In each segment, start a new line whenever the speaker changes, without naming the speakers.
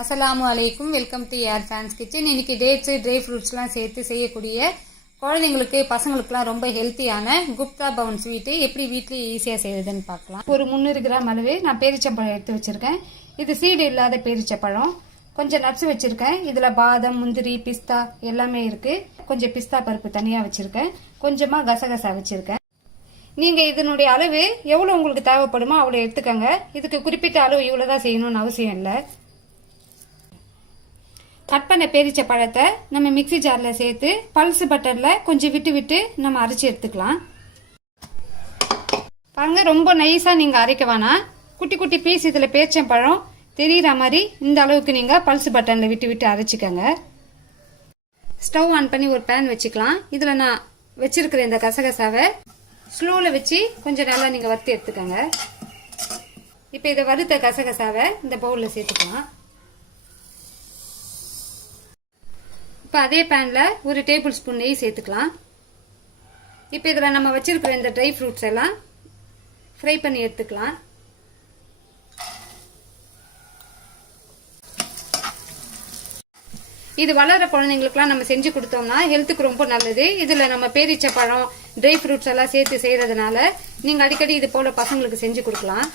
அஸ்ஸலாமு அலைக்கும். Welcome to air fans kitchen இன்னைக்கு டேட்ஸு ட்ரை ஃப்ரூட்ஸ்லாம் சேர்த்து செய்யக்கூடிய குழந்தைங்களுக்கு பசங்களுக்குலாம் ரொம்ப ஹெல்த்தியான குப்தா பவன் ஸ்வீட்டு எப்படி வீட்லேயே ஈஸியாக செய்யுதுன்னு பார்க்கலாம். ஒரு முந்நூறு கிராம் அளவு நான் பேரிச்சம்பழம் எடுத்து வச்சுருக்கேன். இது சீடு இல்லாத பேரிச்சப்பழம் கொஞ்சம் நட்ஸ் வச்சுருக்கேன். இதில் பாதம் முந்திரி பிஸ்தா எல்லாமே இருக்குது கொஞ்சம் பிஸ்தா பருப்பு தனியாக வச்சுருக்கேன். கொஞ்சமாக கசகசா வச்சுருக்கேன். நீங்கள் இதனுடைய அளவு எவ்வளோ உங்களுக்கு தேவைப்படுமோ அவ்வளோ எடுத்துக்கோங்க. இதுக்கு குறிப்பிட்ட அளவு இவ்வளோ தான் செய்யணும்னு அவசியம் இல்லை. கட் பண்ண பேரிச்ச பழத்தை நம்ம மிக்ஸி ஜாரில் சேர்த்து பல்ஸ் பட்டரில் கொஞ்சம் விட்டு விட்டு நம்ம அரைச்சி எடுத்துக்கலாம். பாருங்க ரொம்ப நைஸாக நீங்கள் அரைக்க வேணாம். குட்டி குட்டி பீஸ் இதில் பேரிச்சம்பழம் தெரிகிற மாதிரி இந்த அளவுக்கு நீங்கள் பல்ஸ் பட்டனில் விட்டு விட்டு அரைச்சிக்கோங்க. ஸ்டவ் ஆன் பண்ணி ஒரு பேன் வச்சுக்கலாம். இதில் நான் வச்சுருக்கிற இந்த கசகசாவை ஸ்லோவில் வச்சு கொஞ்சம் நல்லா நீங்கள் வறுத்து எடுத்துக்கோங்க. இப்போ இதை வறுத்த கசகசாவை இந்த பவுலில் சேர்த்துக்கலாம். இப்போ அதே பேனில் ஒரு டேபிள் ஸ்பூன் நெய் சேர்த்துக்கலாம். இப்போ இதில் நம்ம வச்சுருக்கிற இந்த ட்ரை ஃப்ரூட்ஸ் எல்லாம் ஃப்ரை பண்ணி எடுத்துக்கலாம். இது வளர குழந்தைங்களுக்குலாம் நம்ம செஞ்சு கொடுத்தோம்னா ஹெல்த்துக்கு ரொம்ப நல்லது. இதில் நம்ம பேரிச்ச பழம் ட்ரை ஃப்ரூட்ஸ் எல்லாம் சேர்த்து செய்கிறதுனால நீங்கள் அடிக்கடி இது போல் பசங்களுக்கு செஞ்சு கொடுக்கலாம்.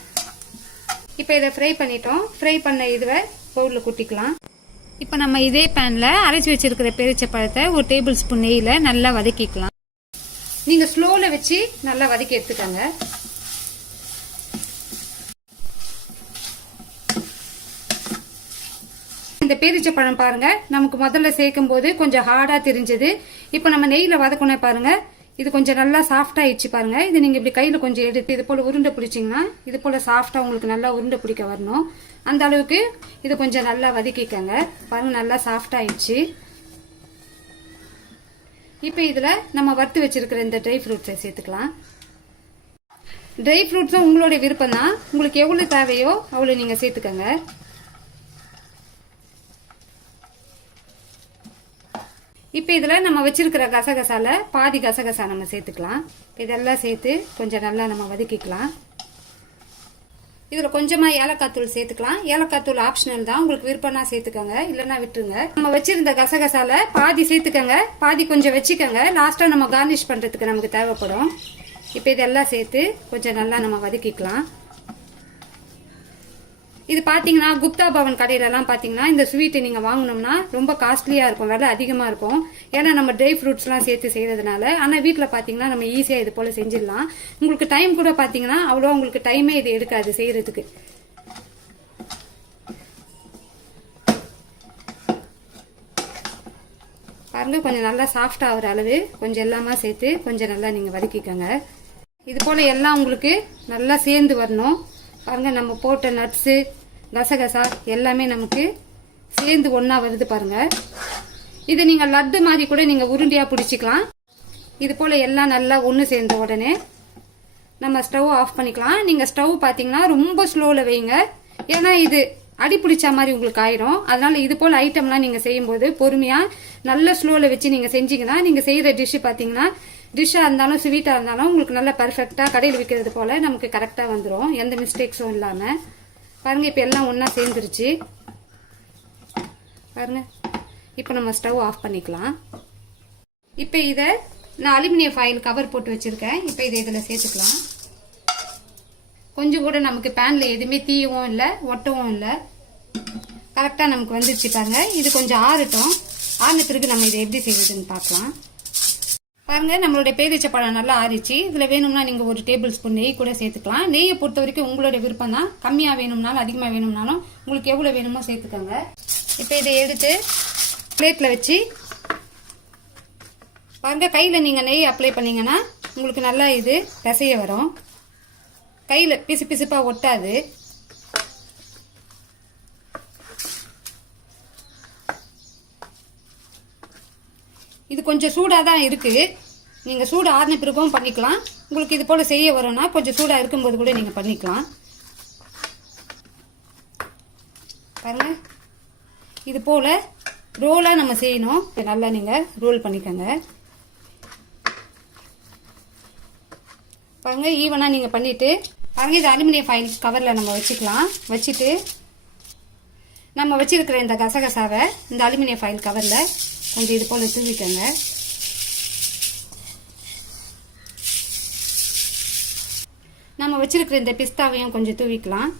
இப்போ இதை ஃப்ரை பண்ணிட்டோம். ஃப்ரை பண்ண இதுவை பவுலில் குட்டிக்கலாம். இப்போ நம்ம இதே பேனில் அரைச்சி வச்சிருக்கிற பேரிச்சப்பழத்தை ஒரு டேபிள் ஸ்பூன் நெய்யில் நல்லா வதக்கிக்கலாம். நீங்கள் ஸ்லோவில் வச்சு நல்லா வதக்கி எடுத்துக்கோங்க. இந்த பேரிச்ச பழம் பாருங்க நமக்கு முதல்ல சேர்க்கும் போது கொஞ்சம் ஹார்டா தெரிஞ்சது. இப்போ நம்ம நெய்யில் வதக்கணும் பாருங்க இது கொஞ்சம் நல்லா சாஃப்டா ஆயிடுச்சு பாருங்க. இது நீங்க இப்படி கையில கொஞ்சம் எடுத்து இது போல உருண்டை பிடிச்சிங்கன்னா இது போல சாஃப்டா உங்களுக்கு நல்லா உருண்டை பிடிக்க வரணும். அந்த அளவுக்கு இது கொஞ்சம் நல்லா வதக்கிக்கங்க. பாருங்க நல்லா சாஃப்டா ஆயிடுச்சு. இப்போ இதில் நம்ம வறுத்து வச்சிருக்கிற இந்த ட்ரை ஃப்ரூட்ஸை சேர்த்துக்கலாம். ட்ரை ஃப்ரூட்ஸும் உங்களுடைய விருப்பம் தான். உங்களுக்கு எவ்வளோ தேவையோ அவ்வளோ நீங்கள் சேர்த்துக்கங்க. இப்போ இதில் நம்ம வச்சிருக்கிற கசகசால பாதி கசகசா நம்ம சேர்த்துக்கலாம். இதெல்லாம் சேர்த்து கொஞ்சம் நல்லா நம்ம வதக்கிக்கலாம். இதில் கொஞ்சமாக ஏலக்காய் தூள் சேர்த்துக்கலாம். ஏலக்காய் தூள் ஆப்ஷனல் தான். உங்களுக்கு விருப்பம்னா சேர்த்துக்கோங்க. இல்லைன்னா விட்டுருங்க. நம்ம வச்சிருந்த கசகசால பாதி சேர்த்துக்கோங்க. பாதி கொஞ்சம் வச்சுக்கோங்க. லாஸ்ட்டாக நம்ம கார்னிஷ் பண்ணுறதுக்கு நமக்கு தேவைப்படும். இப்போ இதெல்லாம் சேர்த்து கொஞ்சம் நல்லா நம்ம வதக்கிக்கலாம். இது பார்த்தீங்கன்னா குப்தா பவன் கடையிலலாம் பார்த்தீங்கன்னா இந்த ஸ்வீட்டு நீங்கள் வாங்கினோம்னா ரொம்ப காஸ்ட்லியாக இருக்கும் விலை அதிகமாக இருக்கும். ஏன்னா நம்ம ட்ரை ஃப்ரூட்ஸ்லாம் சேர்த்து செய்கிறதுனால ஆனால் வீட்டில் பார்த்தீங்கன்னா நம்ம ஈஸியாக இது போல் செஞ்சிடலாம். உங்களுக்கு டைம் கூட பார்த்தீங்கன்னா அவ்வளோ உங்களுக்கு டைமே இது எடுக்காது செய்கிறதுக்கு பாருங்கள் கொஞ்சம் நல்லா சாஃப்ட் ஆகிற அளவு கொஞ்சம் எல்லாமே சேர்த்து கொஞ்சம் நல்லா நீங்கள் வதக்கிக்கோங்க. இது போல் எல்லாம் உங்களுக்கு நல்லா சேர்ந்து வரணும். பாருங்க நம்ம போட்ட நட்ஸு கசகசா எல்லாமே நமக்கு சேர்ந்து ஒன்றா வருது பாருங்க. இது நீங்கள் லட்டு மாதிரி கூட நீங்கள் உருண்டையாக பிடிச்சிக்கலாம். இது போல் எல்லாம் நல்லா ஒன்று சேர்ந்த உடனே நம்ம ஸ்டவ் ஆஃப் பண்ணிக்கலாம். நீங்கள் ஸ்டவ் பார்த்தீங்கன்னா ரொம்ப ஸ்லோவில் வைங்க. ஏன்னா இது அடி பிடிச்ச மாதிரி உங்களுக்கு ஆயிரும். அதனால இது போல் ஐட்டம்லாம் நீங்கள் செய்யும்போது பொறுமையாக நல்ல ஸ்லோவில் வச்சு நீங்கள் செஞ்சீங்கன்னா நீங்கள் செய்கிற டிஷ்ஷு பார்த்தீங்கன்னா டிஷ்ஷாக இருந்தாலும் ஸ்வீட்டாக இருந்தாலும் உங்களுக்கு நல்லா பர்ஃபெக்டாக கடையில் விற்கிறது போல் நமக்கு கரெக்டாக வந்துடும் எந்த மிஸ்டேக்ஸும் இல்லாமல் பாருங்கள் இப்போ எல்லாம் ஒன்றா சேர்ந்துருச்சு. பாருங்கள் இப்போ நம்ம ஸ்டவ் ஆஃப் பண்ணிக்கலாம். இப்போ இதை நான் அலுமினியம் ஃபாயில் கவர் போட்டு வச்சுருக்கேன். இப்போ இதை இதில் சேர்த்துக்கலாம். கொஞ்சம் கூட நமக்கு பேனில் எதுவுமே தீயவும் இல்லை ஒட்டவும் இல்லை. கரெக்டாக நமக்கு வந்துருச்சு பாருங்க. இது கொஞ்சம் ஆறட்டும். ஆறின பிறகு நம்ம இதை எப்படி செய்யுதுன்னு பார்க்கலாம். பாருங்க நம்மளுடைய பேரிச்ச பழம் நல்லா ஆறிச்சு. இதில் வேணும்னா நீங்கள் ஒரு டேபிள் ஸ்பூன் நெய் கூட சேர்த்துக்கலாம். நெய்யை பொறுத்த வரைக்கும் உங்களுடைய விருப்பம் தான். கம்மியாக வேணும்னாலும் அதிகமாக வேணும்னாலும் உங்களுக்கு எவ்வளோ வேணுமோ சேர்த்துக்கோங்க. இப்போ இதை எடுத்து பிளேட்டில் வச்சு பாருங்கள் கையில் நீங்கள் நெய் அப்ளை பண்ணீங்கன்னா உங்களுக்கு நல்லா இது பிசைய வரும். கையில் பிசு பிசுப்பாக ஒட்டாது. இது கொஞ்சம் சூடாக தான் இருக்குது நீங்கள் சூடு ஆறின பிறகும் பண்ணிக்கலாம். உங்களுக்கு இது போல் செய்ய வரும்னா கொஞ்சம் சூடாக இருக்கும்போது கூட நீங்கள் பண்ணிக்கலாம். பாருங்கள் இது போல் ரோலாக நம்ம செய்யணும். நல்லா நீங்கள் ரோல் பண்ணிக்கோங்க. பாருங்கள் ஈவனாக நீங்கள் பண்ணிவிட்டு பாருங்கள் இது அலுமினியம் ஃபைல் கவரில் நம்ம வச்சுக்கலாம். வச்சுட்டு நம்ம வச்சுருக்கிற இந்த கசகசாவை இந்த அலுமினியம் ஃபைல் கவரில் கொஞ்சம் இது போல் தூவிக்கோங்க. வச்சிருக்கிற இந்த பிஸ்தாவையும் கொஞ்சம் தூவிக்கலாம்.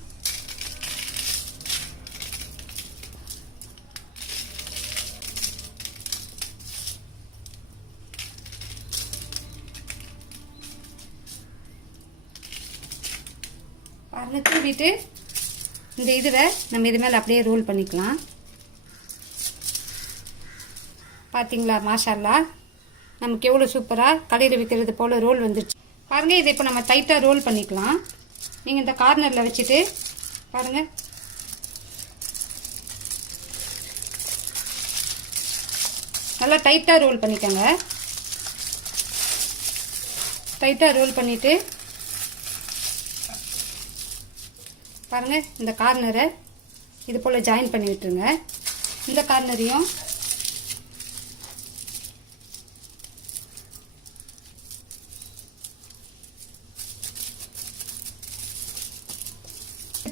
பாருங்க தூவிட்டு இந்த இதுவை நம்ம இது மேலே அப்படியே ரோல் பண்ணிக்கலாம். பார்த்தீங்களா மாஷால்லா? நமக்கு எவ்வளோ சூப்பராக கடையில் விற்கிறது போல் ரோல் வந்துடுச்சு பாருங்கள் இதை இப்போ நம்ம டைட்டாக ரோல் பண்ணிக்கலாம். நீங்கள் இந்த கார்னரில் வச்சுட்டு பாருங்கள் நல்லா டைட்டாக ரோல் பண்ணிக்கோங்க. டைட்டாக ரோல் பண்ணிவிட்டு பாருங்கள் இந்த கார்னரை இது போல் ஜாயின் பண்ணி விட்டுருங்க. இந்த கார்னரையும்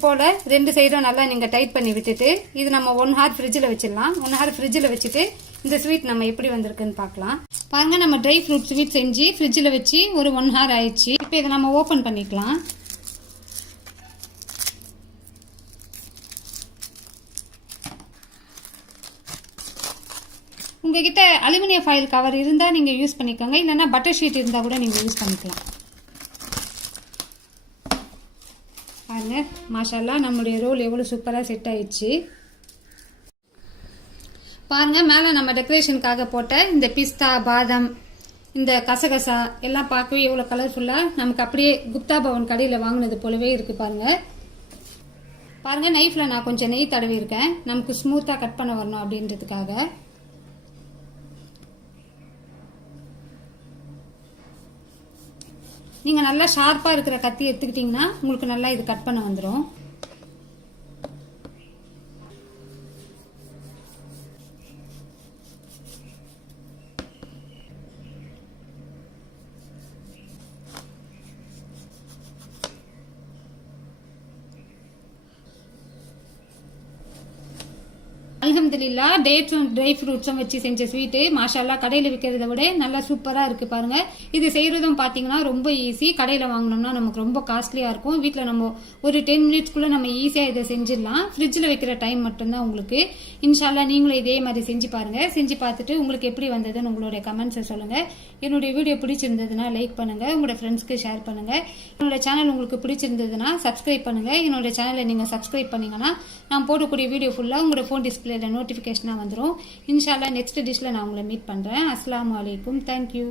போல் ரெண்டு சைடும் நல்லா நீங்கள் டைட் பண்ணி விட்டுட்டு இது நம்ம ஒன் ஹார் ஃப்ரிட்ஜில் வச்சிடலாம். ஒன் ஹார் ஃப்ரிட்ஜில் வச்சுட்டு இந்த ஸ்வீட் நம்ம எப்படி வந்திருக்குன்னு பார்க்கலாம். பாருங்க நம்ம ட்ரை ஃப்ரூட் ஸ்வீட் செஞ்சு ஃப்ரிட்ஜில் வச்சு ஒரு ஒன் ஹார் ஆயிடுச்சு. இப்போ இதை நம்ம ஓப்பன் பண்ணிக்கலாம். உங்ககிட்ட அலுமினிய ஃபாயில் கவர் இருந்தால் நீங்கள் யூஸ் பண்ணிக்கோங்க. இல்லைன்னா பட்டர் ஷீட் இருந்தால் கூட நீங்கள் யூஸ் பண்ணிக்கலாம். பாருங்க. மாஷால்லா நம்மளுடைய ரோல் எவ்வளோ சூப்பராக செட் ஆயிடுச்சு. பாருங்க மேலே நம்ம டெக்கரேஷனுக்காக போட்ட இந்த பிஸ்தா பாதாம் இந்த கசகசா எல்லாம் பார்க்கவே எவ்வளோ கலர்ஃபுல்லாக நமக்கு அப்படியே குப்தா பவன் கடையில் வாங்கினது போலவே இருக்குது பாருங்கள் பாருங்கள் நைஃப்பில் நான் கொஞ்சம் நெய் தடவி இருக்கேன் நமக்கு ஸ்மூத்தாக கட் பண்ண வரணும் அப்படின்றதுக்காக. நீங்கள் நல்லா ஷார்ப்பாக இருக்கிற கத்தி எடுத்துக்கிட்டிங்கன்னா உங்களுக்கு நல்லா இது கட் பண்ண வந்துடும் அலகம்துல்லா டேட்ஸும் ட்ரை ஃப்ரூட்ஸும் வச்சு செஞ்ச ஸ்வீட்டு மாஷாலா கடையில் விற்கிறத விட நல்லா சூப்பராக இருக்குது பாருங்கள் இது செய்கிறதும் பார்த்தீங்கன்னா ரொம்ப ஈஸி கடையில் வாங்கினோம்னா நமக்கு ரொம்ப காஸ்ட்லியாக இருக்கும். வீட்டில் நம்ம ஒரு டென் மினிட்ஸ்க்குள்ளே நம்ம ஈஸியாக இதை செஞ்சிடலாம். ஃப்ரிட்ஜில் வைக்கிற டைம் மட்டும்தான் உங்களுக்கு. இன்ஷால்லா நீங்களும் இதே மாதிரி செஞ்சு பாருங்கள் செஞ்சு பார்த்துட்டு உங்களுக்கு எப்படி வந்ததுன்னு உங்களுடைய கமெண்ட்ஸை சொல்லுங்கள் என்னுடைய வீடியோ பிடிச்சிருந்ததுன்னா லைக் பண்ணுங்கள் உங்களோட ஃப்ரெண்ட்ஸ்க்கு ஷேர் பண்ணுங்கள் என்னோட சேனல் உங்களுக்கு பிடிச்சிருந்ததுன்னா சப்ஸ்கிரைப் பண்ணுங்கள் என்னோட சேனலை நீங்கள் சப்ஸ்கிரைப் பண்ணிங்கன்னா நான் போடக்கூடிய வீடியோ ஃபுல்லாக உங்களோட ஃபோன் டிஸ்பிளேல நோட்டிஃபிகேஷனாக வந்துடும் இன்ஷால்லா நெக்ஸ்ட் டிஷ்ல நான் உங்களை மீட் பண்ணுறேன் அஸ்லாம் அலைக்கும். தேங்க்யூ